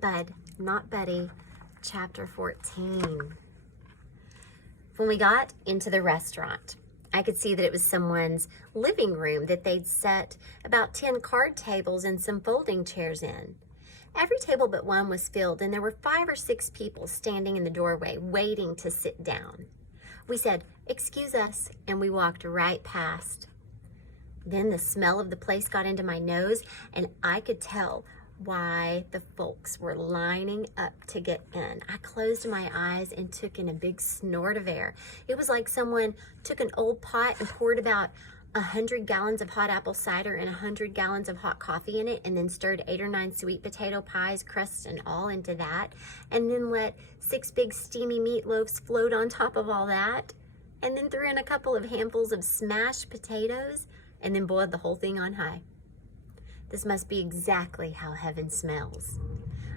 Bud, Not Buddy, chapter 14. When we got into the restaurant, I could see that it was someone's living room that they'd set about 10 card tables and some folding chairs in. Every table but one was filled, and there were 5 or 6 people standing in the doorway waiting to sit down. We said, "Excuse us," and we walked right past. Then the smell of the place got into my nose, and I could tell why the folks were lining up to get in. I closed my eyes and took in a big snort of air. It was like someone took an old pot and poured about 100 gallons of hot apple cider and 100 gallons of hot coffee in it, and then stirred 8 or 9 sweet potato pies, crusts and all, into that, and then let 6 big steamy meatloaves float on top of all that, and then threw in a couple of handfuls of smashed potatoes, and then boiled the whole thing on high. This must be exactly how heaven smells.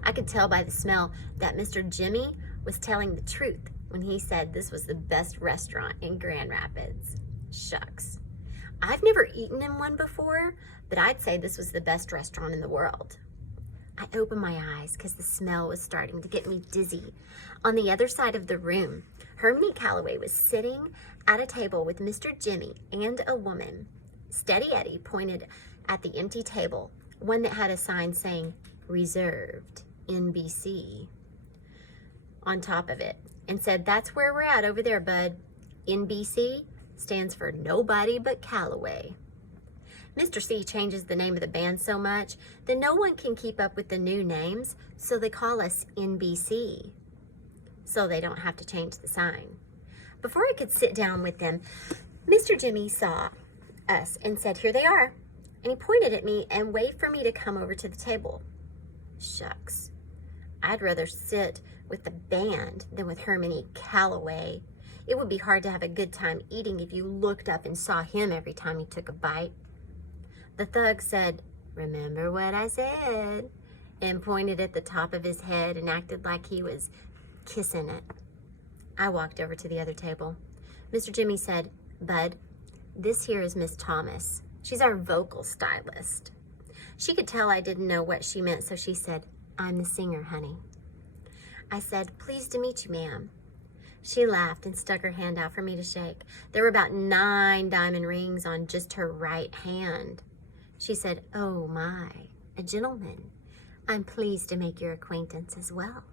I could tell by the smell that Mr. Jimmy was telling the truth when he said this was the best restaurant in Grand Rapids. Shucks. I've never eaten in one before, but I'd say this was the best restaurant in the world. I opened my eyes because the smell was starting to get me dizzy. On the other side of the room, Hermione Calloway was sitting at a table with Mr. Jimmy and a woman. Steady Eddie pointed at the empty table, one that had a sign saying "Reserved NBC" on top of it, and said, "That's where we're at over there, bud. NBC stands for Nobody But Calloway." Mr. C changes the name of the band so much that no one can keep up with the new names, so they call us NBC, so they don't have to change the sign. Before I could sit down with them, Mr. Jimmy saw us and said, "Here they are." And he pointed at me and waved for me to come over to the table. Shucks. I'd rather sit with the band than with Hermione Calloway. It would be hard to have a good time eating if you looked up and saw him every time he took a bite. The thug said, "Remember what I said," and pointed at the top of his head and acted like he was kissing it. I walked over to the other table. Mr. Jimmy said, "Bud, this here is Miss Thomas. She's our vocal stylist." She could tell I didn't know what she meant, so she said, "I'm the singer, honey." I said, "Pleased to meet you, ma'am." She laughed and stuck her hand out for me to shake. There were about 9 diamond rings on just her right hand. She said, "Oh my, a gentleman. I'm pleased to make your acquaintance as well."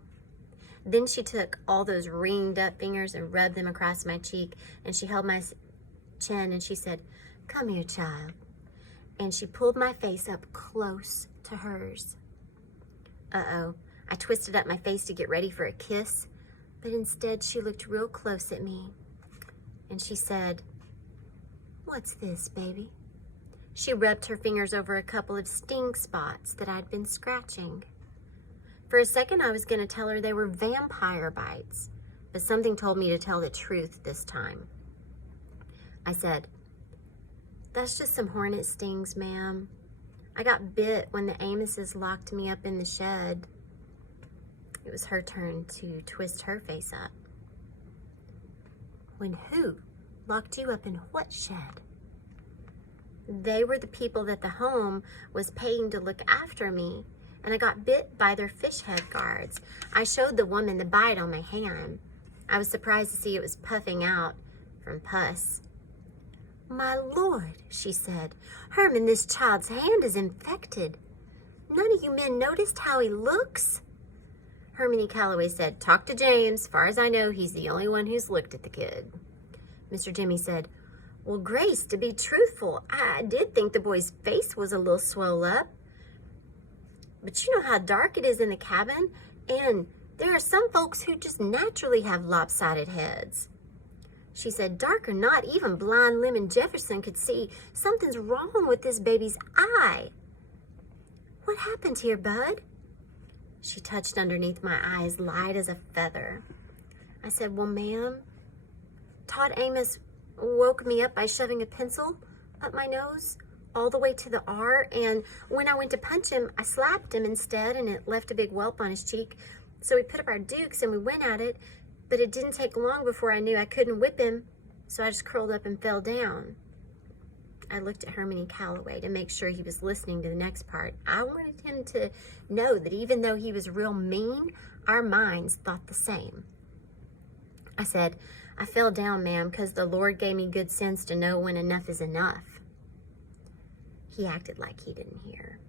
Then she took all those ringed up fingers and rubbed them across my cheek, and she held my chin and she said, "Come here, child." And she pulled my face up close to hers. Uh-oh. I twisted up my face to get ready for a kiss, but instead she looked real close at me. And she said, "What's this, baby?" She rubbed her fingers over a couple of sting spots that I'd been scratching. For a second, I was going to tell her they were vampire bites, but something told me to tell the truth this time. I said, "That's just some hornet stings, ma'am. I got bit when the Amoses locked me up in the shed." It was her turn to twist her face up. "When who locked you up in what shed?" "They were the people that the home was paying to look after me, and I got bit by their fish head guards. I showed the woman the bite on my hand. I was surprised to see it was puffing out from pus." "My Lord," she said, "Herman, this child's hand is infected. None of you men noticed how he looks?" Hermione Calloway said, "Talk to James. Far as I know, he's the only one who's looked at the kid." Mr. Jimmy said, "Well, Grace, to be truthful, I did think the boy's face was a little swole up. But you know how dark it is in the cabin, and there are some folks who just naturally have lopsided heads." She said, "Dark or not, even blind Lemon Jefferson could see something's wrong with this baby's eye. What happened here, Bud?" She touched underneath my eyes, light as a feather. I said, "Well, ma'am, Todd Amos woke me up by shoving a pencil up my nose all the way to the R, and when I went to punch him, I slapped him instead, and it left a big whelp on his cheek. So we put up our dukes and we went at it, but it didn't take long before I knew I couldn't whip him, so I just curled up and fell down." I looked at Hermione Calloway to make sure he was listening to the next part. I wanted him to know that even though he was real mean, our minds thought the same. I said, I fell down, ma'am, because the Lord gave me good sense to know when enough is enough. He acted like he didn't hear.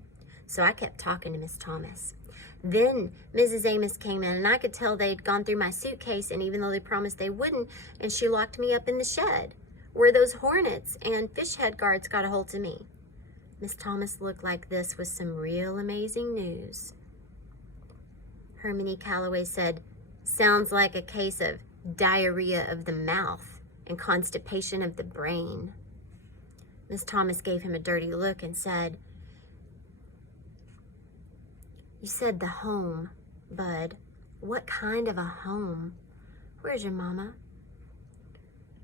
So I kept talking to Miss Thomas. Then Mrs. Amos came in, and I could tell they'd gone through my suitcase, and even though they promised they wouldn't, and she locked me up in the shed, where those hornets and fish head guards got a hold of me. Miss Thomas looked like this was some real amazing news. Hermione Calloway said, sounds like a case of diarrhea of the mouth and constipation of the brain. Miss Thomas gave him a dirty look and said, you said the home, Bud. What kind of a home? Where's your mama?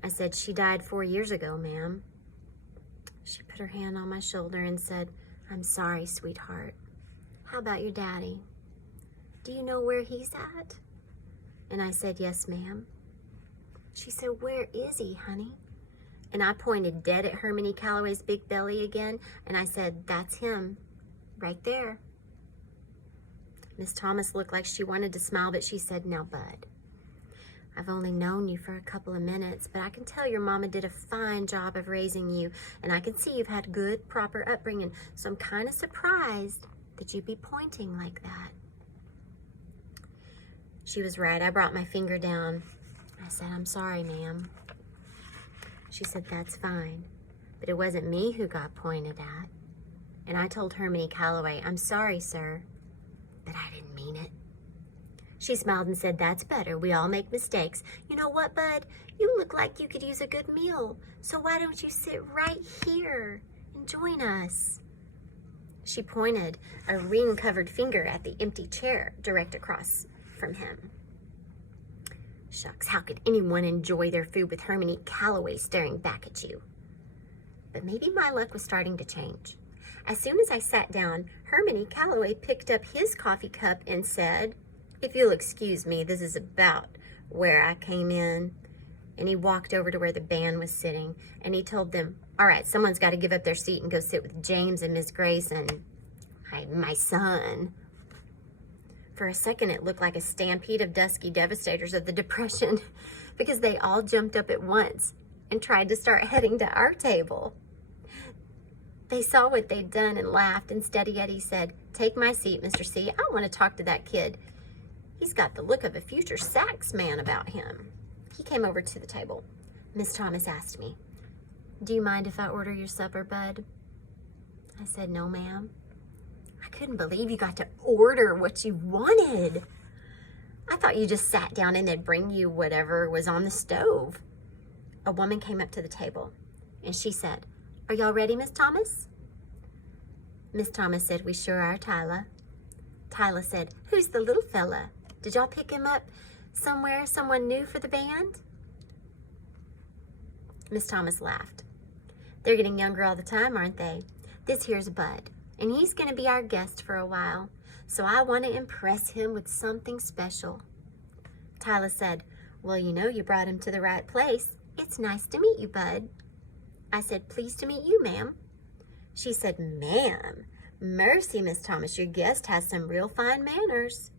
I said, she died 4 years ago, ma'am. She put her hand on my shoulder and said, I'm sorry, sweetheart. How about your daddy? Do you know where he's at? And I said, yes, ma'am. She said, where is he, honey? And I pointed dead at Hermione Calloway's big belly again, and I said, that's him, right there. Miss Thomas looked like she wanted to smile, but she said, now, Bud, I've only known you for a couple of minutes, but I can tell your mama did a fine job of raising you, and I can see you've had good, proper upbringing, so I'm kind of surprised that you'd be pointing like that. She was right. I brought my finger down. I said, I'm sorry, ma'am. She said, that's fine, but it wasn't me who got pointed at. And I told Hermione Calloway, I'm sorry, sir, but I didn't mean it. She smiled and said, that's better. We all make mistakes. You know what, Bud? You look like you could use a good meal. So why don't you sit right here and join us? She pointed a ring-covered finger at the empty chair direct across from him. Shucks, how could anyone enjoy their food with Hermione Calloway staring back at you? But maybe my luck was starting to change. As soon as I sat down, Hermione Calloway picked up his coffee cup and said, if you'll excuse me, this is about where I came in. And he walked over to where the band was sitting, and he told them, all right, someone's got to give up their seat and go sit with James and Miss Grace and my son. For a second, it looked like a stampede of dusky devastators of the Depression because they all jumped up at once and tried to start heading to our table. They saw what they'd done and laughed, and Steady Eddie said, take my seat, Mr. C. I want to talk to that kid. He's got the look of a future sax man about him. He came over to the table. Miss Thomas asked me, do you mind if I order your supper, Bud? I said, no, ma'am. I couldn't believe you got to order what you wanted. I thought you just sat down and they'd bring you whatever was on the stove. A woman came up to the table, and she said, are y'all ready, Miss Thomas? Miss Thomas said, we sure are, Tyla. Tyla said, who's the little fella? Did y'all pick him up somewhere, someone new for the band? Miss Thomas laughed. They're getting younger all the time, aren't they? This here's Bud, and he's going to be our guest for a while, so I want to impress him with something special. Tyla said, well, you know you brought him to the right place. It's nice to meet you, Bud. I said, pleased to meet you, ma'am. She said, ma'am, mercy, Miss Thomas, your guest has some real fine manners.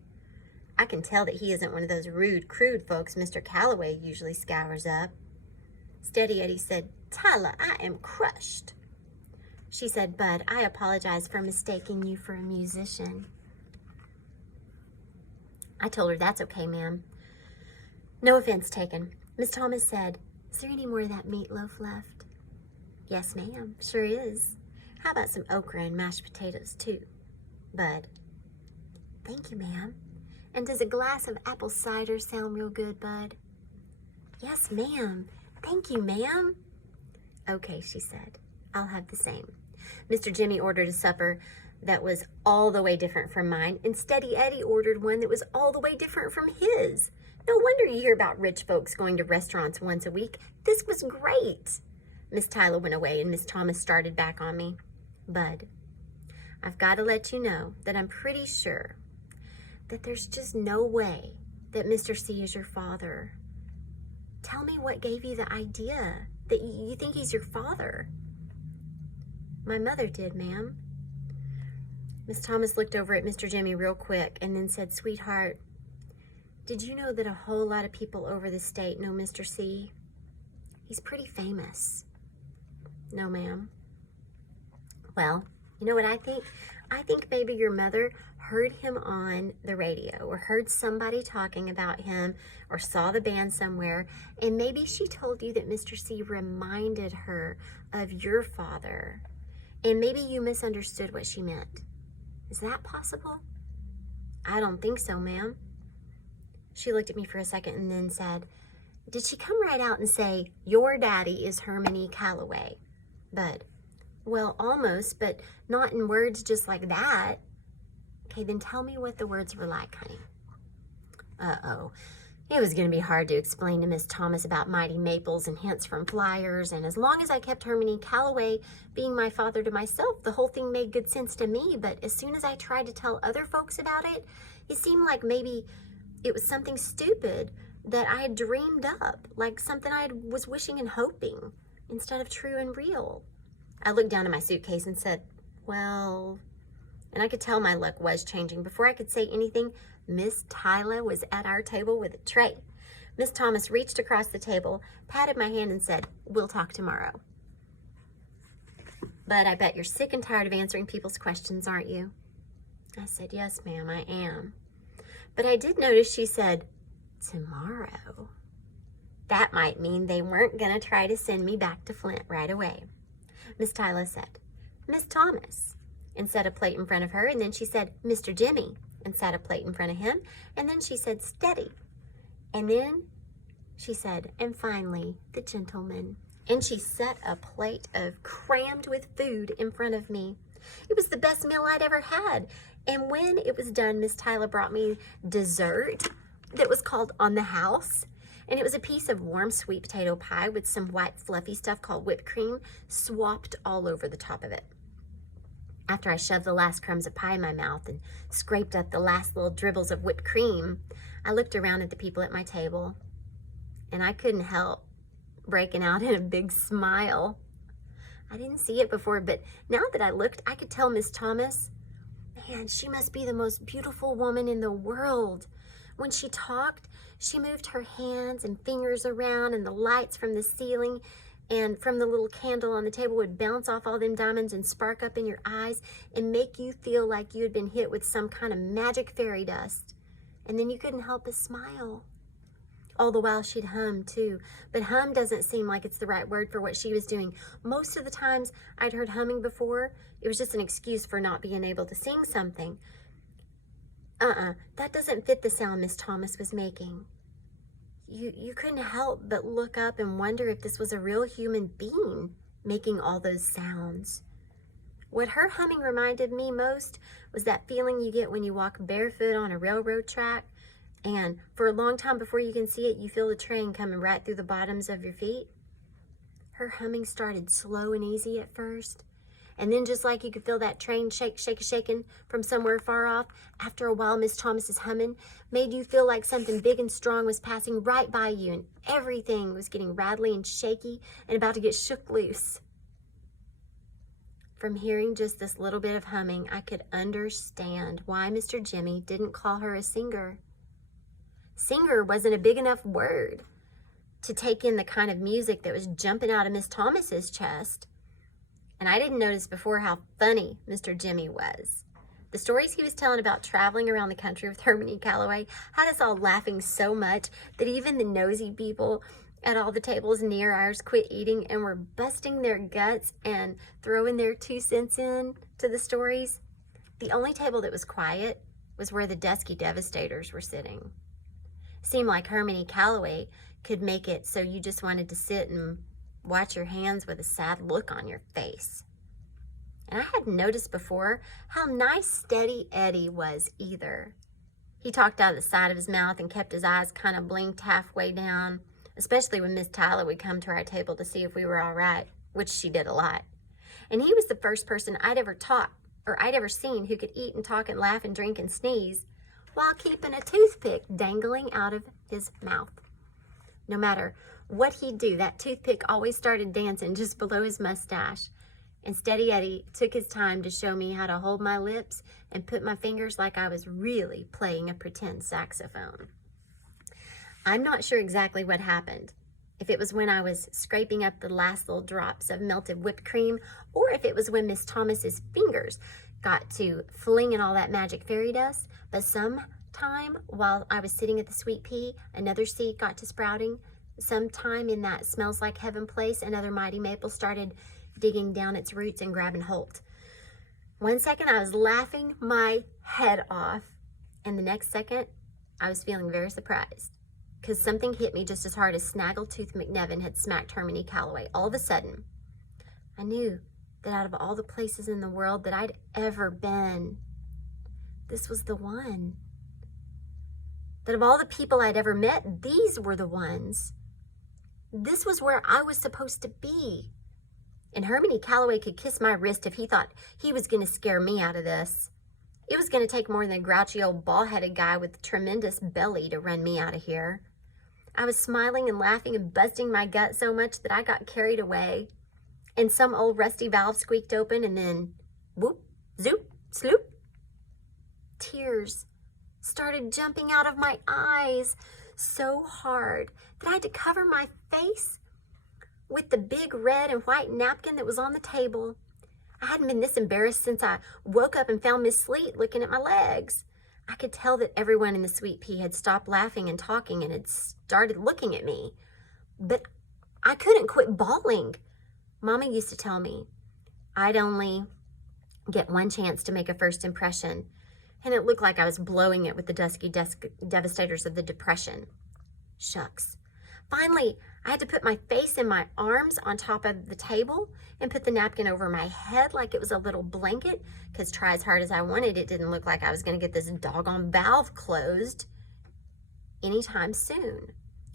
I can tell that he isn't one of those rude, crude folks Mr. Calloway usually scours up. Steady Eddie said, Tyla, I am crushed. She said, Bud, I apologize for mistaking you for a musician. I told her, that's okay, ma'am. No offense taken. Miss Thomas said, is there any more of that meatloaf left? Yes, ma'am, sure is. How about some okra and mashed potatoes, too? Bud, thank you, ma'am. And does a glass of apple cider sound real good, Bud? Yes, ma'am. Thank you, ma'am. Okay, she said. I'll have the same. Mr. Jimmy ordered a supper that was all the way different from mine, and Steady Eddie ordered one that was all the way different from his. No wonder you hear about rich folks going to restaurants once a week. This was great. Miss Tyla went away, and Miss Thomas started back on me. Bud, I've got to let you know that I'm pretty sure that there's just no way that Mr. C is your father. Tell me what gave you the idea that you think he's your father. My mother did, ma'am. Miss Thomas looked over at Mr. Jimmy real quick and then said, "Sweetheart, did you know that a whole lot of people over the state know Mr. C? He's pretty famous." "No, ma'am." "Well, you know what I think? I think maybe your mother heard him on the radio or heard somebody talking about him or saw the band somewhere, and maybe she told you that Mr. C reminded her of your father, and maybe you misunderstood what she meant. Is that possible?" "I don't think so, ma'am." She looked at me for a second and then said, "Did she come right out and say, 'Your daddy is Herman E. Calloway'?" "But, well, almost, but not in words just like that." "Okay, then tell me what the words were like, honey." Uh-oh. It was going to be hard to explain to Miss Thomas about Mighty Maples and hints from flyers, and as long as I kept Herman E. Calloway being my father to myself, the whole thing made good sense to me, but as soon as I tried to tell other folks about it, it seemed like maybe it was something stupid that I had dreamed up, like something I was wishing and hoping, instead of true and real. I looked down at my suitcase and said, "Well," and I could tell my luck was changing. Before I could say anything, Miss Tyler was at our table with a tray. Miss Thomas reached across the table, patted my hand, and said, "We'll talk tomorrow. But I bet you're sick and tired of answering people's questions, aren't you?" I said, "Yes, ma'am, I am." But I did notice she said, "Tomorrow." That might mean they weren't going to try to send me back to Flint right away. Miss Tyler said, "Miss Thomas," and set a plate in front of her, and then she said, "Mr. Jimmy," and set a plate in front of him, and then she said, "Steady," and then she said, "And finally, the gentleman," and she set a plate of crammed with food in front of me. It was the best meal I'd ever had, and when it was done, Miss Tyler brought me dessert that was called On the House, and it was a piece of warm sweet potato pie with some white fluffy stuff called whipped cream swapped all over the top of it. After I shoved the last crumbs of pie in my mouth and scraped up the last little dribbles of whipped cream, I looked around at the people at my table, and I couldn't help breaking out in a big smile. I didn't see it before, but now that I looked, I could tell Miss Thomas, man, she must be the most beautiful woman in the world. When she talked, she moved her hands and fingers around, and the lights from the ceiling and from the little candle on the table would bounce off all them diamonds and spark up in your eyes and make you feel like you had been hit with some kind of magic fairy dust. And then you couldn't help but smile. All the while she'd hum too, but hum doesn't seem like it's the right word for what she was doing. Most of the times I'd heard humming before, it was just an excuse for not being able to sing something. That doesn't fit the sound Miss Thomas was making. You couldn't help but look up and wonder if this was a real human being making all those sounds. What her humming reminded me most was that feeling you get when you walk barefoot on a railroad track, and for a long time before you can see it, you feel the train coming right through the bottoms of your feet. Her humming started slow and easy at first, and then just like you could feel that train shaking from somewhere far off, after a while Miss Thomas's humming made you feel like something big and strong was passing right by you, and everything was getting rattly and shaky and about to get shook loose. From hearing just this little bit of humming, I could understand why Mr. Jimmy didn't call her a singer. Singer wasn't a big enough word to take in the kind of music that was jumping out of Miss Thomas's chest. And I didn't notice before how funny Mr. Jimmy was. The stories he was telling about traveling around the country with Herman E. Calloway had us all laughing so much that even the nosy people at all the tables near ours quit eating and were busting their guts and throwing their 2 cents in to the stories. The only table that was quiet was where the Dusky Devastators were sitting. Seemed like Herman E. Calloway could make it so you just wanted to sit and watch your hands with a sad look on your face. And I hadn't noticed before how nice Steady Eddie was either. He talked out of the side of his mouth and kept his eyes kind of blinked halfway down, especially when Miss Tyler would come to our table to see if we were all right, which she did a lot. And he was the first person I'd ever taught or I'd ever seen who could eat and talk and laugh and drink and sneeze while keeping a toothpick dangling out of his mouth. No matter what he'd do, that toothpick always started dancing just below his mustache. And Steady Eddie took his time to show me how to hold my lips and put my fingers like I was really playing a pretend saxophone. I'm not sure exactly what happened. If it was when I was scraping up the last little drops of melted whipped cream, or if it was when Miss Thomas's fingers got to flinging all that magic fairy dust. But sometime while I was sitting at the sweet pea, another seed got to sprouting. Sometime in that smells like heaven place, another mighty maple started digging down its roots and grabbing hold. 1 second I was laughing my head off, and the next second I was feeling very surprised because something hit me just as hard as Snaggletooth McNevin had smacked Hermione Calloway. All of a sudden, I knew that out of all the places in the world that I'd ever been, this was the one. That of all the people I'd ever met, these were the ones. This was where I was supposed to be. And Hermione Calloway could kiss my wrist if he thought he was going to scare me out of this. It was going to take more than a grouchy old bald-headed guy with a tremendous belly to run me out of here. I was smiling and laughing and busting my gut so much that I got carried away. And some old rusty valve squeaked open, and then whoop, zoop, sloop. Tears started jumping out of my eyes so hard that I had to cover my face with the big red and white napkin that was on the table. I hadn't been this embarrassed since I woke up and found Miss Sleet looking at my legs. I could tell that everyone in the sweet pea had stopped laughing and talking and had started looking at me. But I couldn't quit bawling. Mama used to tell me I'd only get one chance to make a first impression, and it looked like I was blowing it with the dusky devastators of the Depression. Shucks. Finally, I had to put my face and my arms on top of the table and put the napkin over my head like it was a little blanket, because try as hard as I wanted, it didn't look like I was going to get this doggone valve closed anytime soon.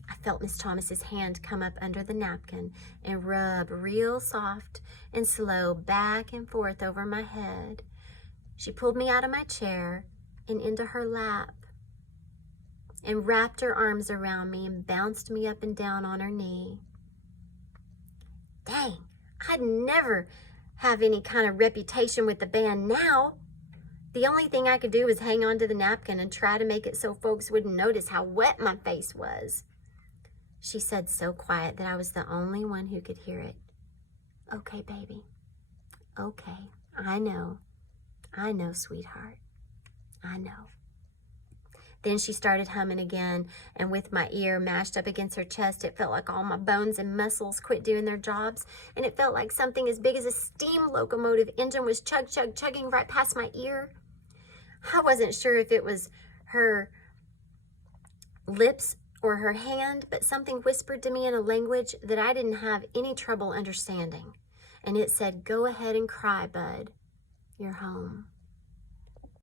I felt Miss Thomas's hand come up under the napkin and rub real soft and slow back and forth over my head. She pulled me out of my chair and into her lap and wrapped her arms around me and bounced me up and down on her knee. Dang, I'd never have any kind of reputation with the band now. The only thing I could do was hang on to the napkin and try to make it so folks wouldn't notice how wet my face was. She said so quiet that I was the only one who could hear it. Okay, baby. Okay, I know, sweetheart. I know. Then she started humming again, and with my ear mashed up against her chest, it felt like all my bones and muscles quit doing their jobs, and it felt like something as big as a steam locomotive engine was chugging right past my ear. I wasn't sure if it was her lips or her hand, but something whispered to me in a language that I didn't have any trouble understanding, and it said, "Go ahead and cry, bud. You're home."